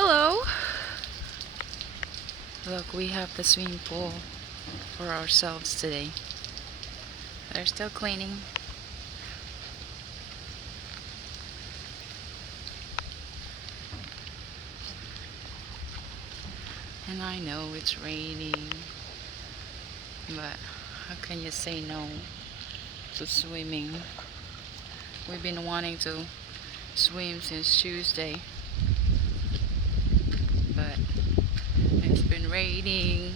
Hello! Look, we have the swimming pool for ourselves today. They're still cleaning. And I know it's raining, but how can you say no to swimming? We've been wanting to swim since Tuesday, but it's been raining.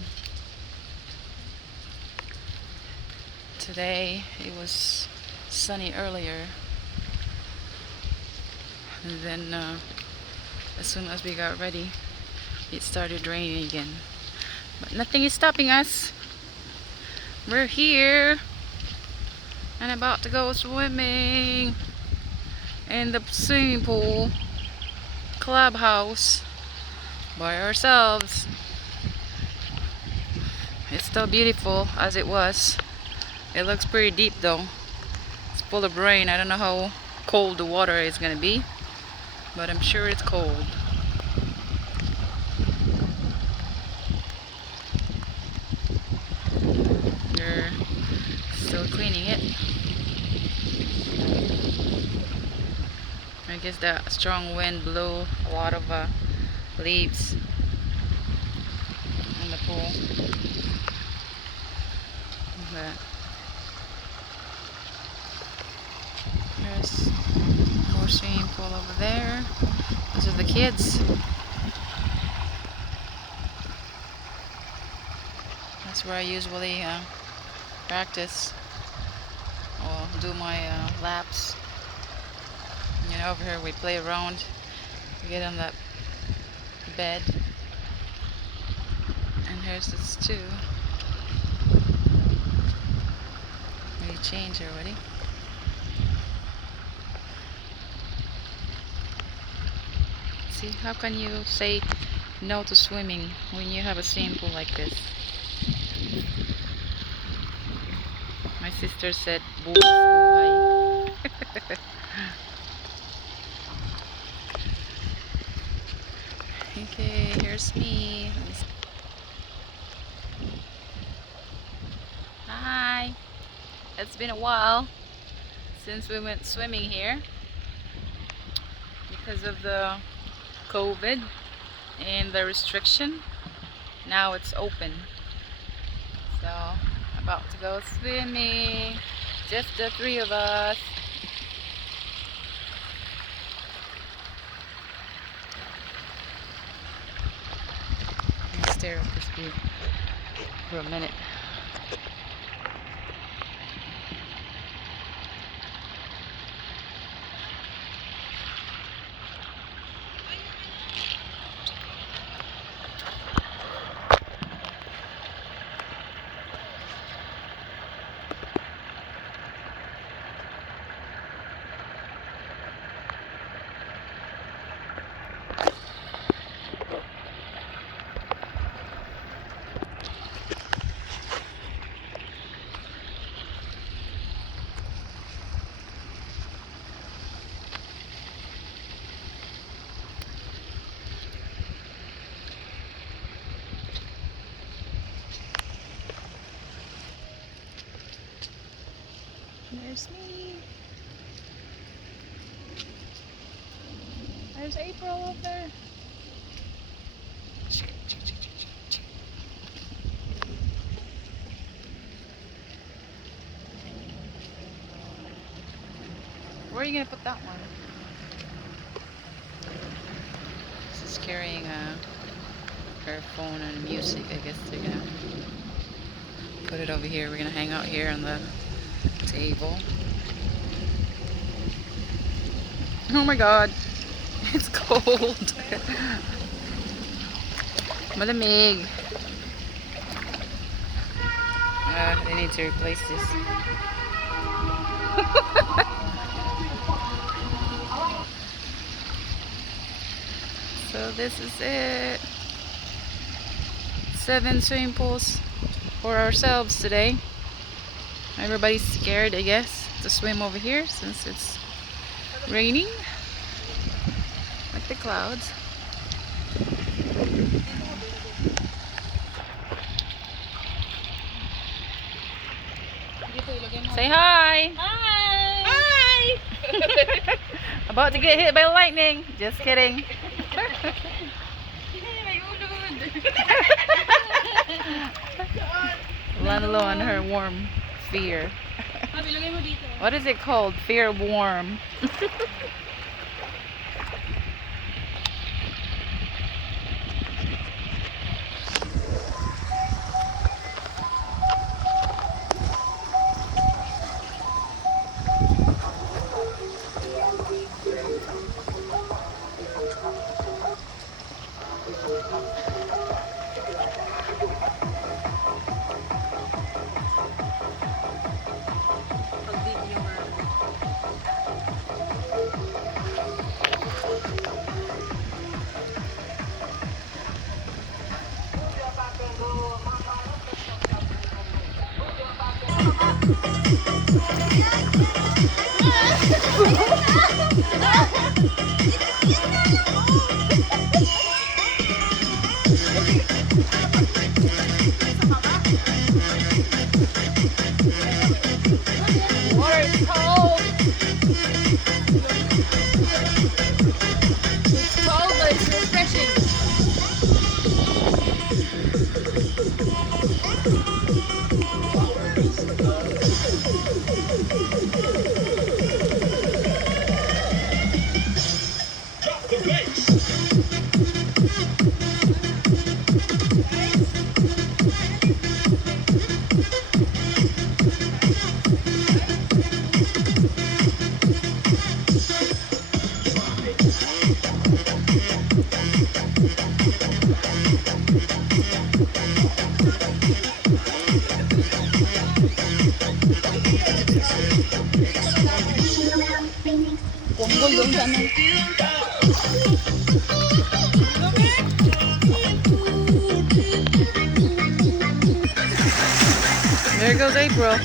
Today it was sunny earlier, and then as soon as we got ready, it started raining again. But nothing is stopping us. We're here and about to go swimming in the swimming pool clubhouse by ourselves. It's still beautiful as it was. It looks pretty deep though. It's full of rain. I don't know how cold the water is gonna be, but I'm sure it's cold. They're still cleaning it. I guess the strong wind blew a lot of leaves in the pool. But there's more swimming pool over there. Those are the kids. That's where I usually practice or do my laps. You know, over here we play around. We get on that bed. And here's this too. We changed already. See, how can you say no to swimming when you have a swimming pool like this? My sister said, buhay. Okay, here's me. Hi. It's been a while since we went swimming here because of the COVID and the restriction. Now it's open. So, about to go swimming. Just the three of us. Let's stare at this view for a minute. There's me. There's April up there. Where are you gonna put that one? She's carrying her phone and music. I guess they're gonna put it over here. We're gonna hang out here on the table. Oh my god, it's cold. Malamig. They need to replace this. So this is it. 7 swimming pools for ourselves today. Everybody's scared, I guess, to swim over here since it's raining like the clouds. Say hi. Hi! Hi! About to get hit by lightning. Just kidding. Lalo on her warm fear. What is it called? Fear of warm. Water is cold. It's cold, but it's refreshing. There goes April.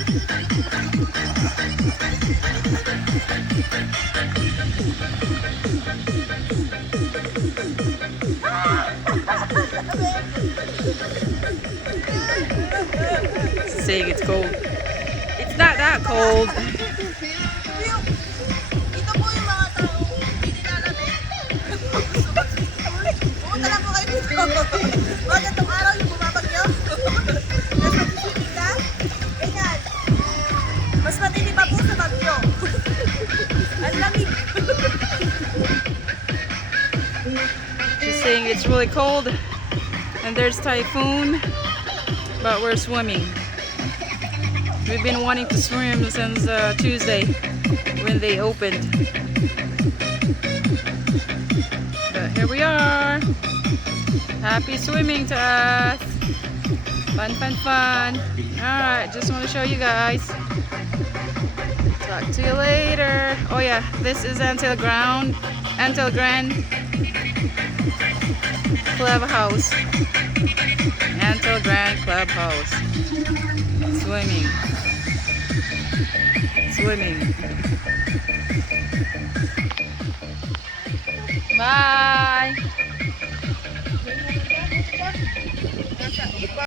Saying it's cold. It's not that cold. Ito po yung mga taong hindi nilalamig. Gusto mag-swimming. Pumunta lang po kayo dito. Wag itong araw yung bumabagyo. Mas mag-swimming ka. Ganyan. Mas matindi pa po sa bagyo. Ang lamig. She's saying it's really cold and there's typhoon, but we're swimming. We've been wanting to swim since Tuesday when they opened. But here we are. Happy swimming to us. Fun, fun, fun. Alright, just want to show you guys. Talk to you later. Oh yeah, this is Antil Grand Clubhouse. Antil Grand Clubhouse. Swimming. Bye.